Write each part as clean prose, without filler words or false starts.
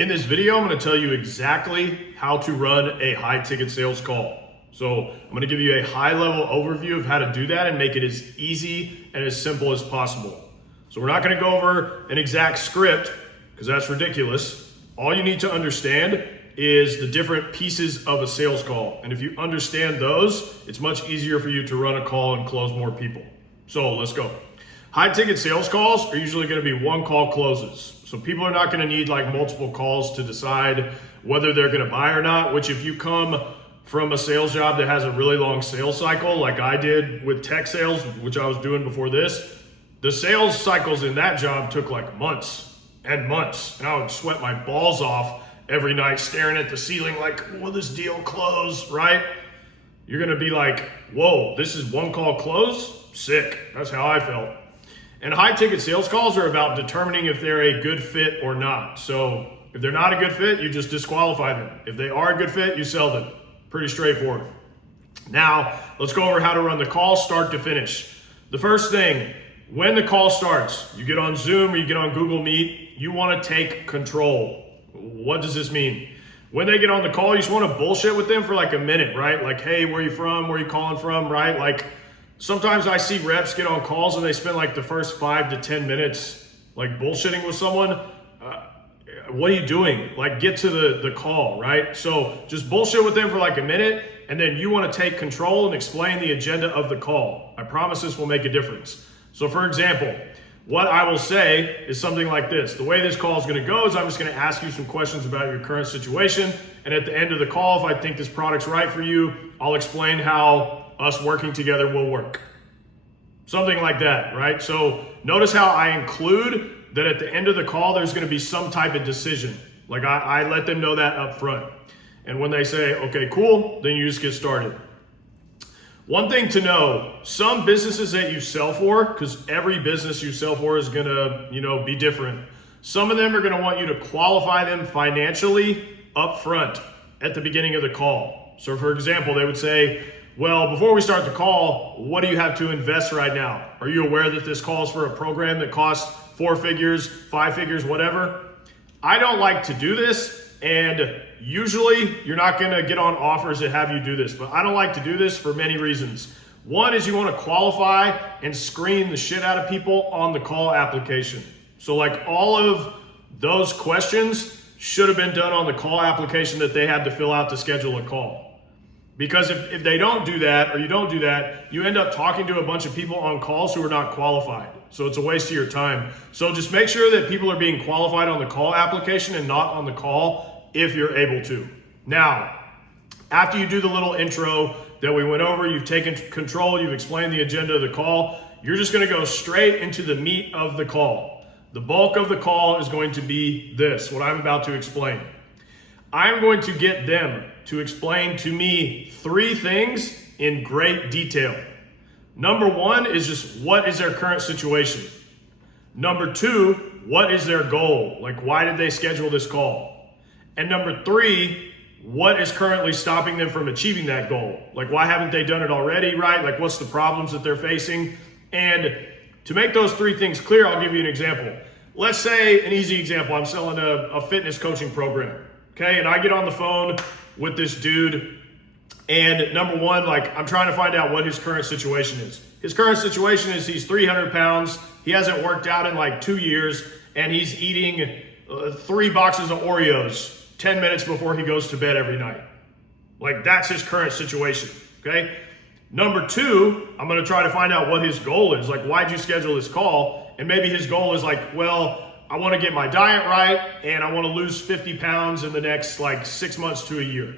In this video, I'm going to tell you exactly how to run a high ticket sales call. So I'm going to give you a high level overview of how to do that and make it as easy and as simple as possible. So we're not going to go over an exact script because that's ridiculous. All you need to understand is the different pieces of a sales call. And if you understand those, it's much easier for you to run a call and close more people. So let's go. High ticket sales calls are usually going to be one call closes. So people are not going to need like multiple calls to decide whether they're going to buy or not, which if you come from a sales job that has a really long sales cycle, like I did with tech sales, which I was doing before this, the sales cycles in that job took like months and months. And I would sweat my balls off every night staring at the ceiling like, will this deal close, right? You're going to be like, whoa, this is one call close? Sick. That's how I felt. And high ticket sales calls are about determining if they're a good fit or not. So if they're not a good fit, you just disqualify them. If they are a good fit, you sell them. Pretty straightforward. Now, let's go over how to run the call start to finish. The first thing, when the call starts, you get on Zoom or you get on Google Meet, you want to take control. What does this mean? When they get on the call, you just want to bullshit with them for like a minute, right? Like, hey, where you from? Where you calling from, right? Like, sometimes I see reps get on calls and they spend like the first 5 to 10 minutes like bullshitting with someone. What are you doing? Like, get to the call, right? So just bullshit with them for like a minute, and then you want to take control and explain the agenda of the call. I promise this will make a difference. So for example, what I will say is something like this. The way this call is going to go is I'm just going to ask you some questions about your current situation. And at the end of the call, if I think this product's right for you, I'll explain how us working together will work. Something like that, right? So notice how I include that at the end of the call, there's going to be some type of decision. Like I let them know that up front. And when they say, okay, cool, then you just get started. One thing to know, some businesses that you sell for, because every business you sell for is going to, be different. Some of them are going to want you to qualify them financially up front at the beginning of the call. So for example, they would say, well, before we start the call, what do you have to invest right now? Are you aware that this calls for a program that costs 4 figures, 5 figures, whatever? I don't like to do this, and usually you're not going to get on offers that have you do this, but I don't like to do this for many reasons. One is you want to qualify and screen the shit out of people on the call application. So like all of those questions should have been done on the call application that they had to fill out to schedule a call. Because if they don't do that, or you don't do that, you end up talking to a bunch of people on calls who are not qualified. So it's a waste of your time. So just make sure that people are being qualified on the call application and not on the call if you're able to. Now, after you do the little intro that we went over, you've taken control, you've explained the agenda of the call, you're just gonna go straight into the meat of the call. The bulk of the call is going to be this, what I'm about to explain. I'm going to get them to explain to me 3 things in great detail. Number 1 is just what is their current situation. Number 2, what is their goal? Like, why did they schedule this call? And number 3, what is currently stopping them from achieving that goal? Like, why haven't they done it already, right? Like, what's the problems that they're facing? And to make those 3 things clear, I'll give you an example. Let's say, an easy example, I'm selling a fitness coaching program. Okay, and I get on the phone with this dude, and number 1, like, I'm trying to find out what his current situation is. His current situation is he's 300 pounds, he hasn't worked out in like 2 years, and he's eating 3 boxes of Oreos 10 minutes before he goes to bed every night. Like, that's his current situation, okay? Number 2, I'm gonna try to find out what his goal is. Like, why'd you schedule this call? And maybe his goal is like, well, I want to get my diet right, and I want to lose 50 pounds in the next like 6 months to a year,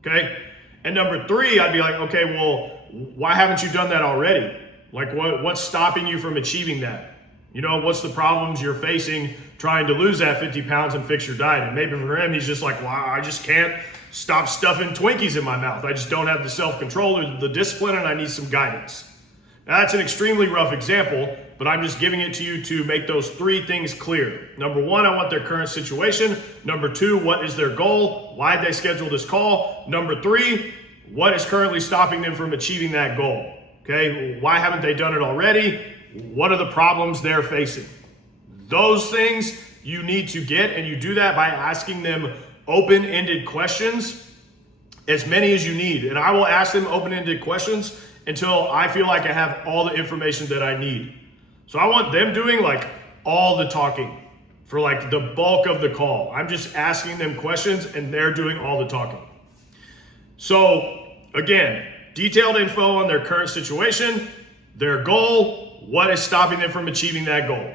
okay? And number 3, I'd be like, okay, well, why haven't you done that already? Like, what's stopping you from achieving that? What's the problems you're facing trying to lose that 50 pounds and fix your diet? And maybe for him, he's just like, well, I just can't stop stuffing Twinkies in my mouth. I just don't have the self-control or the discipline, and I need some guidance. Now, that's an extremely rough example, but I'm just giving it to you to make those 3 things clear. Number 1, I want their current situation. Number 2, what is their goal? Why did they schedule this call? Number 3, what is currently stopping them from achieving that goal? Okay, why haven't they done it already? What are the problems they're facing? Those things you need to get, and you do that by asking them open-ended questions, as many as you need. And I will ask them open-ended questions until I feel like I have all the information that I need. So I want them doing like all the talking for like the bulk of the call. I'm just asking them questions and they're doing all the talking. So again, detailed info on their current situation, their goal, what is stopping them from achieving that goal.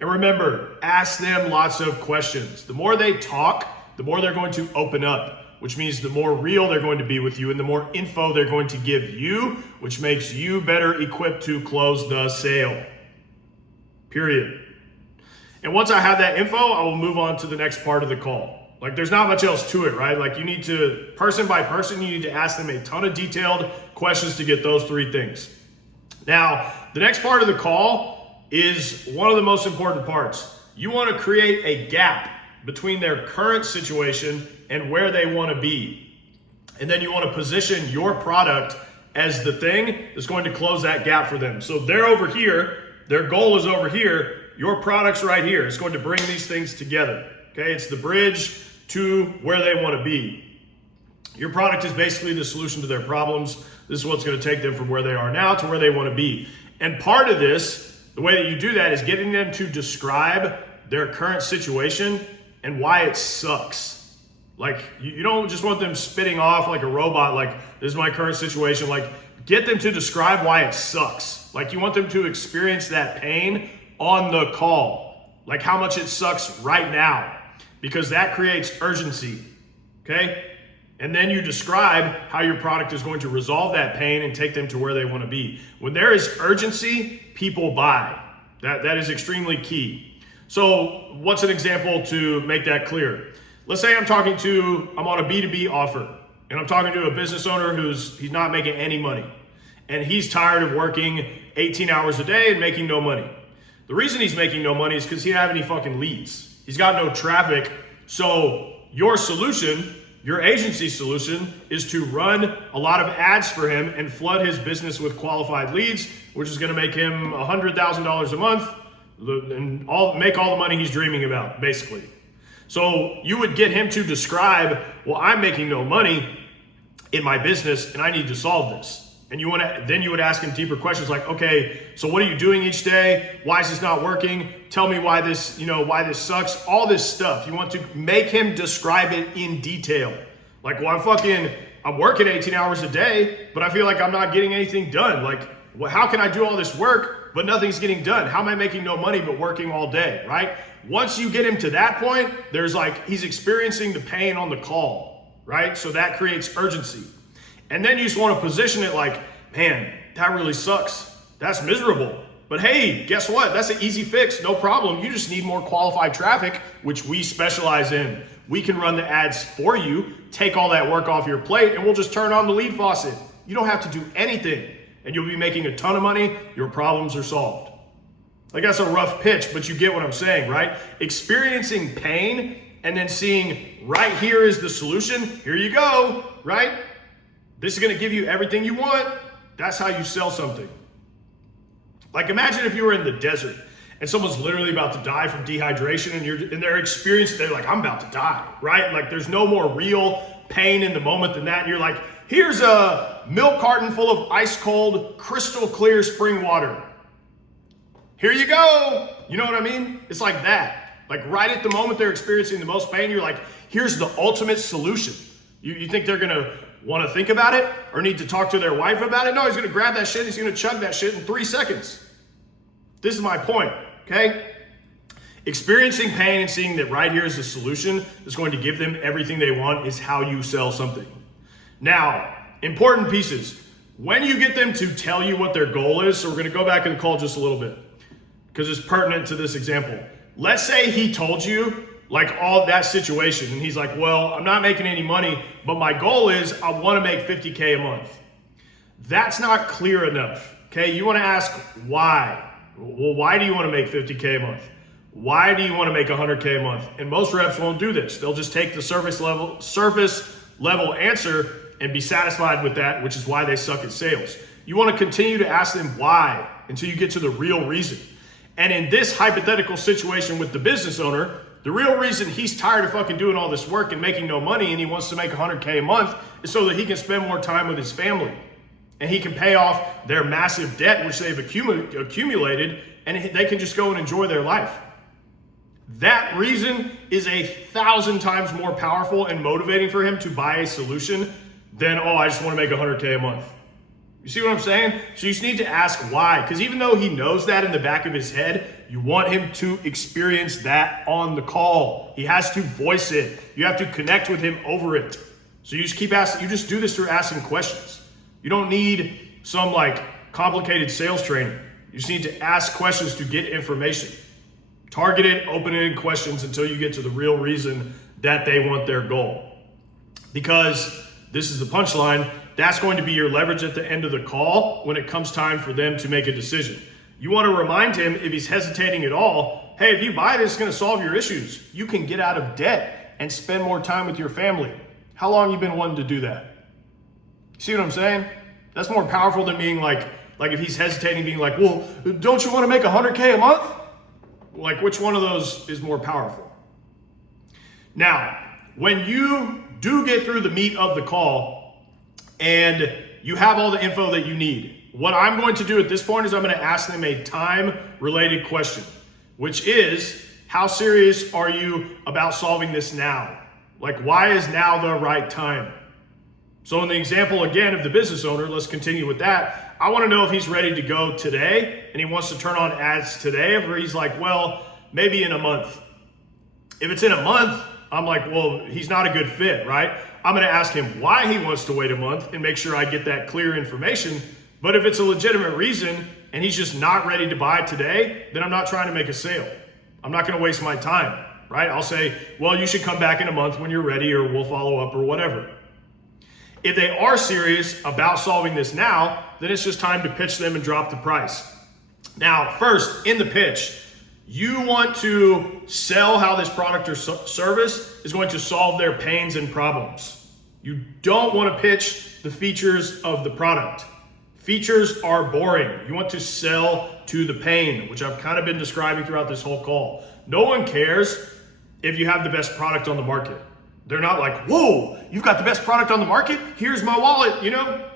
And remember, ask them lots of questions. The more they talk, the more they're going to open up, which means the more real they're going to be with you and the more info they're going to give you, which makes you better equipped to close the sale. Period. And once I have that info, I will move on to the next part of the call. Like there's not much else to it, right? Like you need to, person by person, you need to ask them a ton of detailed questions to get those three things. Now, the next part of the call is one of the most important parts. You want to create a gap between their current situation and where they want to be. And then you want to position your product as the thing that's going to close that gap for them. So they're over here, their goal is over here, your product's right here. It's going to bring these things together. Okay, it's the bridge to where they want to be. Your product is basically the solution to their problems. This is what's going to take them from where they are now to where they want to be. And part of this, the way that you do that is getting them to describe their current situation and why it sucks. Like, you don't just want them spitting off like a robot, like, this is my current situation. Like, get them to describe why it sucks. Like, you want them to experience that pain on the call. Like, how much it sucks right now. Because that creates urgency, okay? And then you describe how your product is going to resolve that pain and take them to where they want to be. When there is urgency, people buy. That is extremely key. So what's an example to make that clear? Let's say I'm on a B2B offer and I'm talking to a business owner he's not making any money and he's tired of working 18 hours a day and making no money. The reason he's making no money is because he doesn't have any fucking leads. He's got no traffic. So your solution, your agency solution, is to run a lot of ads for him and flood his business with qualified leads, which is going to make him $100,000 a month and make all the money he's dreaming about, basically. So you would get him to describe, well, I'm making no money in my business and I need to solve this. And then you would ask him deeper questions like, okay, so what are you doing each day? Why is this not working? Tell me why this sucks, all this stuff. You want to make him describe it in detail. Like, well, I'm working 18 hours a day, but I feel like I'm not getting anything done. Like, well, how can I do all this work, but nothing's getting done? How am I making no money, but working all day, right? Once you get him to that point, he's experiencing the pain on the call, right? So that creates urgency. And then you just want to position it like, man, that really sucks. That's miserable. But hey, guess what? That's an easy fix, no problem. You just need more qualified traffic, which we specialize in. We can run the ads for you, take all that work off your plate, and we'll just turn on the lead faucet. You don't have to do anything, and you'll be making a ton of money. Your problems are solved. Like, that's a rough pitch, but you get what I'm saying, right? Experiencing pain and then seeing right here is the solution. Here you go, right? This is going to give you everything you want. That's how you sell something. Like, imagine if you were in the desert and someone's literally about to die from dehydration and they're experiencing, they're like, I'm about to die, right? Like, there's no more real pain in the moment than that. And you're like, here's a milk carton full of ice cold, crystal clear spring water. Here you go. You know what I mean? It's like that. Like, right at the moment they're experiencing the most pain, you're like, here's the ultimate solution. You think they're going to want to think about it or need to talk to their wife about it? No, he's going to grab that shit. He's going to chug that shit in 3 seconds. This is my point, okay? Experiencing pain and seeing that right here is the solution that's going to give them everything they want is how you sell something. Now, important pieces. When you get them to tell you what their goal is, so we're going to go back in the call just a little bit because it's pertinent to this example. Let's say he told you like all that situation and he's like, well, I'm not making any money, but my goal is I want to make $50K a month. That's not clear enough, okay? You want to ask why. Well, why do you want to make $50K a month? Why do you want to make $100K a month? And most reps won't do this. They'll just take the surface level answer and be satisfied with that, which is why they suck at sales. You want to continue to ask them why until you get to the real reason. And in this hypothetical situation with the business owner, the real reason he's tired of fucking doing all this work and making no money and he wants to make 100K a month is so that he can spend more time with his family. And he can pay off their massive debt, which they've accumulated, and they can just go and enjoy their life. That reason is 1,000 times more powerful and motivating for him to buy a solution than, oh, I just want to make 100K a month. You see what I'm saying? So you just need to ask why. Because even though he knows that in the back of his head, you want him to experience that on the call. He has to voice it. You have to connect with him over it. So you just keep asking, you just do this through asking questions. You don't need some like complicated sales training. You just need to ask questions to get information. Targeted, open-ended questions until you get to the real reason that they want their goal. Because this is the punchline, that's going to be your leverage at the end of the call when it comes time for them to make a decision. You want to remind him, if he's hesitating at all, hey, if you buy this, it's going to solve your issues. You can get out of debt and spend more time with your family. How long have you been wanting to do that? See what I'm saying? That's more powerful than being like if he's hesitating, being like, well, don't you want to make 100K a month? Like, which one of those is more powerful? Now, when you do get through the meat of the call and you have all the info that you need, what I'm going to do at this point is I'm going to ask them a time-related question, which is, how serious are you about solving this now? Like, why is now the right time? So in the example, again, of the business owner, let's continue with that. I want to know if he's ready to go today and he wants to turn on ads today, or he's like, well, maybe in a month. If it's in a month, I'm like, well, he's not a good fit, right? I'm going to ask him why he wants to wait a month and make sure I get that clear information. But if it's a legitimate reason and he's just not ready to buy today, then I'm not trying to make a sale. I'm not going to waste my time, right? I'll say, well, you should come back in a month when you're ready, or we'll follow up or whatever. If they are serious about solving this now, then it's just time to pitch them and drop the price. Now, first, in the pitch, you want to sell how this product or service is going to solve their pains and problems. You don't want to pitch the features of the product. Features are boring. You want to sell to the pain, which I've kind of been describing throughout this whole call. No one cares if you have the best product on the market. They're not like, whoa, you've got the best product on the market? Here's my wallet, you know?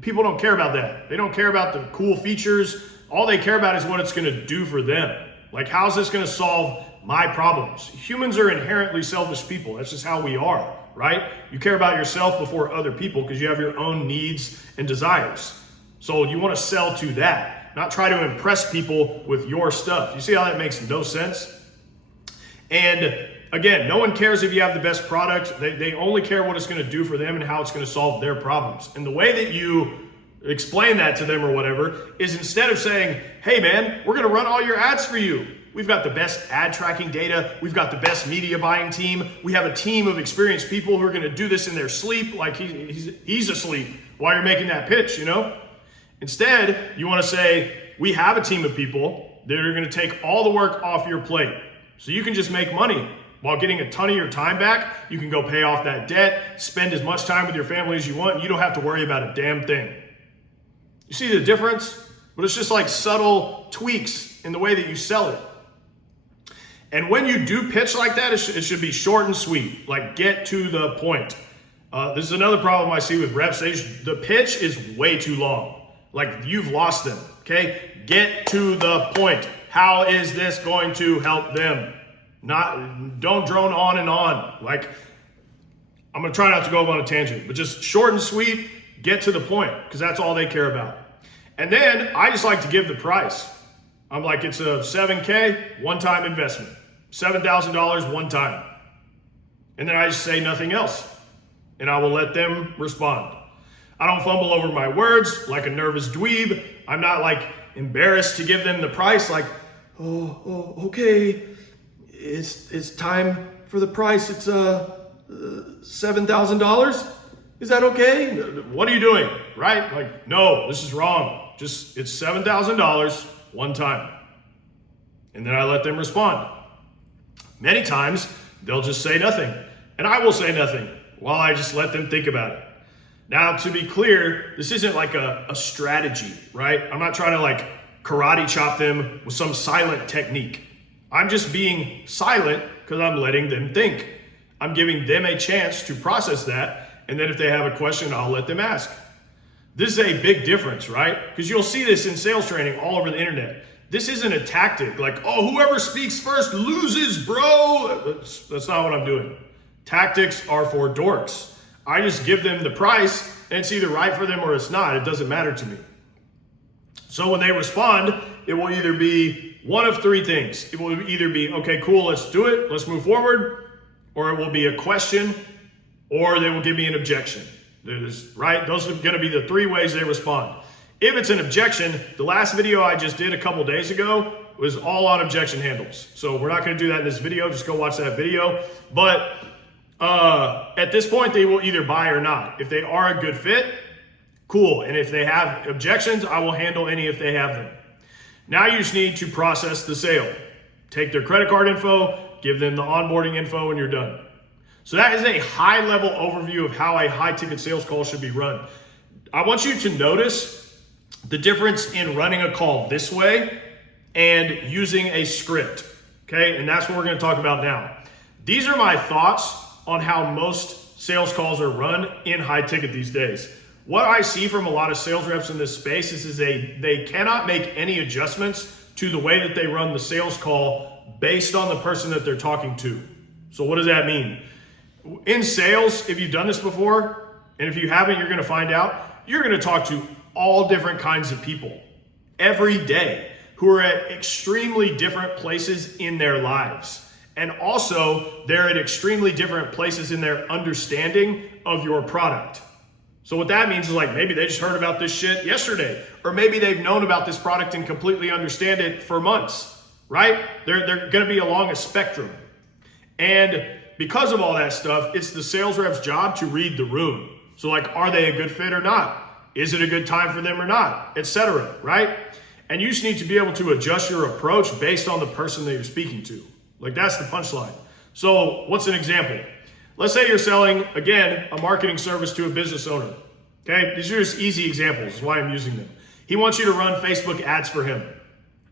People don't care about that. They don't care about the cool features. All they care about is what it's gonna do for them. Like, how's this gonna solve my problems? Humans are inherently selfish people. That's just how we are, right? You care about yourself before other people because you have your own needs and desires. So you wanna sell to that, not try to impress people with your stuff. You see how that makes no sense? And again, no one cares if you have the best product. They only care what it's going to do for them and how it's going to solve their problems. And the way that you explain that to them or whatever is, instead of saying, hey man, we're going to run all your ads for you. We've got the best ad tracking data. We've got the best media buying team. We have a team of experienced people who are going to do this in their sleep, like he's asleep while you're making that pitch, you know? Instead, you want to say, we have a team of people that are going to take all the work off your plate. So you can just make money while getting a ton of your time back. You can go pay off that debt, spend as much time with your family as you want, and you don't have to worry about a damn thing. You see the difference? But it's just like subtle tweaks in the way that you sell it. And when you do pitch like that, it should be short and sweet, like get to the point. This is another problem I see with reps. The pitch is way too long. Like, you've lost them, okay? Get to the point. How is this going to help them? Don't drone on and on. Like, I'm gonna try not to go on a tangent, but just short and sweet, get to the point, because that's all they care about. And then I just like to give the price. I'm like, it's a 7K, one-time investment. $7,000 one time. And then I just say nothing else. And I will let them respond. I don't fumble over my words like a nervous dweeb. I'm not like embarrassed to give them the price, like, okay, it's time for the price. It's $7,000. Is that okay? What are you doing? Right? Like, no, this is wrong. Just, it's $7,000 one time. And then I let them respond. Many times they'll just say nothing, and I will say nothing while I just let them think about it. Now, to be clear, this isn't like a strategy, right? I'm not trying to like karate chop them with some silent technique. I'm just being silent because I'm letting them think. I'm giving them a chance to process that. And then if they have a question, I'll let them ask. This is a big difference, right? Because you'll see this in sales training all over the internet. This isn't a tactic like, oh, whoever speaks first loses, bro. That's not what I'm doing. Tactics are for dorks. I just give them the price and it's either right for them or it's not. It doesn't matter to me. So when they respond, it will either be one of three things. It will either be, okay, cool, let's do it, let's move forward, or it will be a question, or they will give me an objection. Right? Those are going to be the three ways they respond. If it's an objection, the last video I just did a couple days ago was all on objection handles. So we're not going to do that in this video. Just go watch that video. But at this point, they will either buy or not. If they are a good fit, cool. And if they have objections, I will handle any if they have them. Now you just need to process the sale. Take their credit card info, give them the onboarding info, and you're done. So that is a high level overview of how a high ticket sales call should be run. I want you to notice the difference in running a call this way and using a script, okay? And that's what we're gonna talk about now. These are my thoughts on how most sales calls are run in high ticket these days. What I see from a lot of sales reps in this space is they cannot make any adjustments to the way that they run the sales call based on the person that they're talking to. So what does that mean? In sales, if you've done this before, and if you haven't, you're gonna find out, you're gonna talk to all different kinds of people every day who are at extremely different places in their lives. And also, they're at extremely different places in their understanding of your product. So what that means is like maybe they just heard about this shit yesterday, or maybe they've known about this product and completely understand it for months, right? They're gonna be along a spectrum. And because of all that stuff, it's the sales rep's job to read the room. So like, are they a good fit or not? Is it a good time for them or not? Etc., right? And you just need to be able to adjust your approach based on the person that you're speaking to. Like that's the punchline. So what's an example? Let's say you're selling, again, a marketing service to a business owner. Okay, these are just easy examples, is why I'm using them. He wants you to run Facebook ads for him.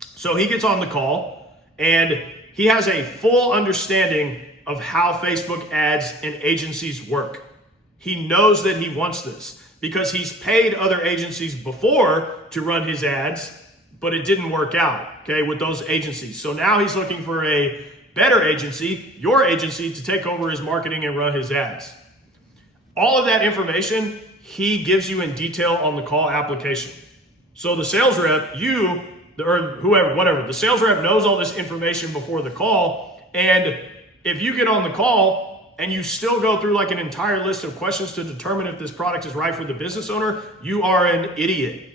So he gets on the call and he has a full understanding of how Facebook ads and agencies work. He knows that he wants this because he's paid other agencies before to run his ads, but it didn't work out, okay, with those agencies. So now he's looking for a better agency, your agency, to take over his marketing and run his ads. All of that information he gives you in detail on the call application. So the sales rep, you, or whoever, whatever, the sales rep knows all this information before the call. And if you get on the call and you still go through like an entire list of questions to determine if this product is right for the business owner, you are an idiot.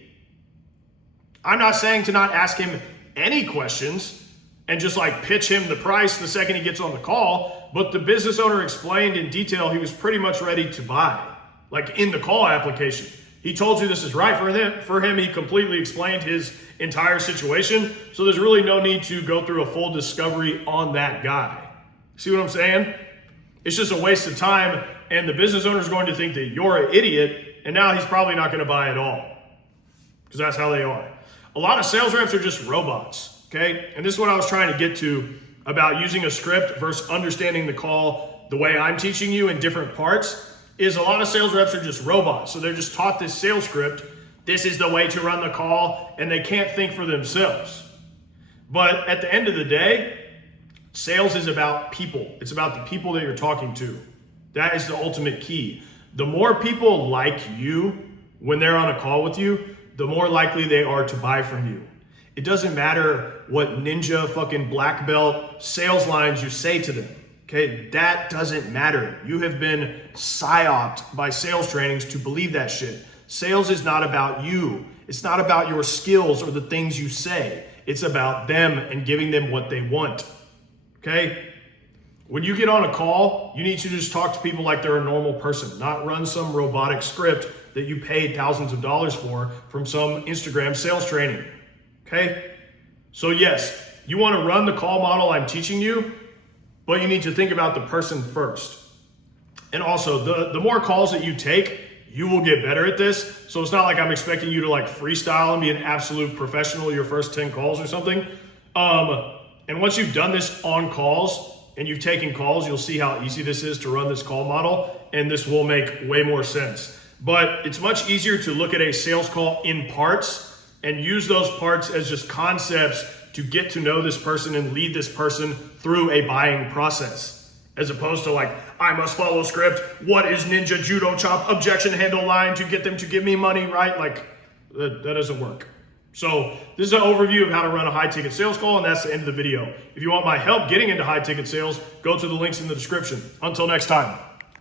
I'm not saying to not ask him any questions and just like pitch him the price the second he gets on the call, but the business owner explained in detail he was pretty much ready to buy, like in the call application. He told you this is right for him. He completely explained his entire situation. So there's really no need to go through a full discovery on that guy. See what I'm saying? It's just a waste of time, and the business owner is going to think that you're an idiot, and now he's probably not going to buy at all, because that's how they are. A lot of sales reps are just robots, okay? And this is what I was trying to get to about using a script versus understanding the call the way I'm teaching you in different parts, is a lot of sales reps are just robots. So they're just taught this sales script. This is the way to run the call, and they can't think for themselves. But at the end of the day, sales is about people. It's about the people that you're talking to. That is the ultimate key. The more people like you when they're on a call with you, the more likely they are to buy from you. It doesn't matter what ninja fucking black belt sales lines you say to them. Okay, that doesn't matter. You have been psyoped by sales trainings to believe that shit. Sales is not about you. It's not about your skills or the things you say. It's about them and giving them what they want. Okay? When you get on a call, you need to just talk to people like they're a normal person, not run some robotic script that you paid thousands of dollars for from some Instagram sales training. Okay? So yes, you want to run the call model I'm teaching you, but you need to think about the person first. And also, the more calls that you take, you will get better at this. So it's not like I'm expecting you to like freestyle and be an absolute professional your first 10 calls or something. And once you've done this on calls and you've taken calls, you'll see how easy this is to run this call model, and this will make way more sense. But it's much easier to look at a sales call in parts and use those parts as just concepts to get to know this person and lead this person through a buying process, as opposed to like, I must follow script. What is ninja judo chop objection handle line to get them to give me money, right? Like that doesn't work. So this is an overview of how to run a high ticket sales call, and that's the end of the video. If you want my help getting into high ticket sales, go to the links in the description. Until next time.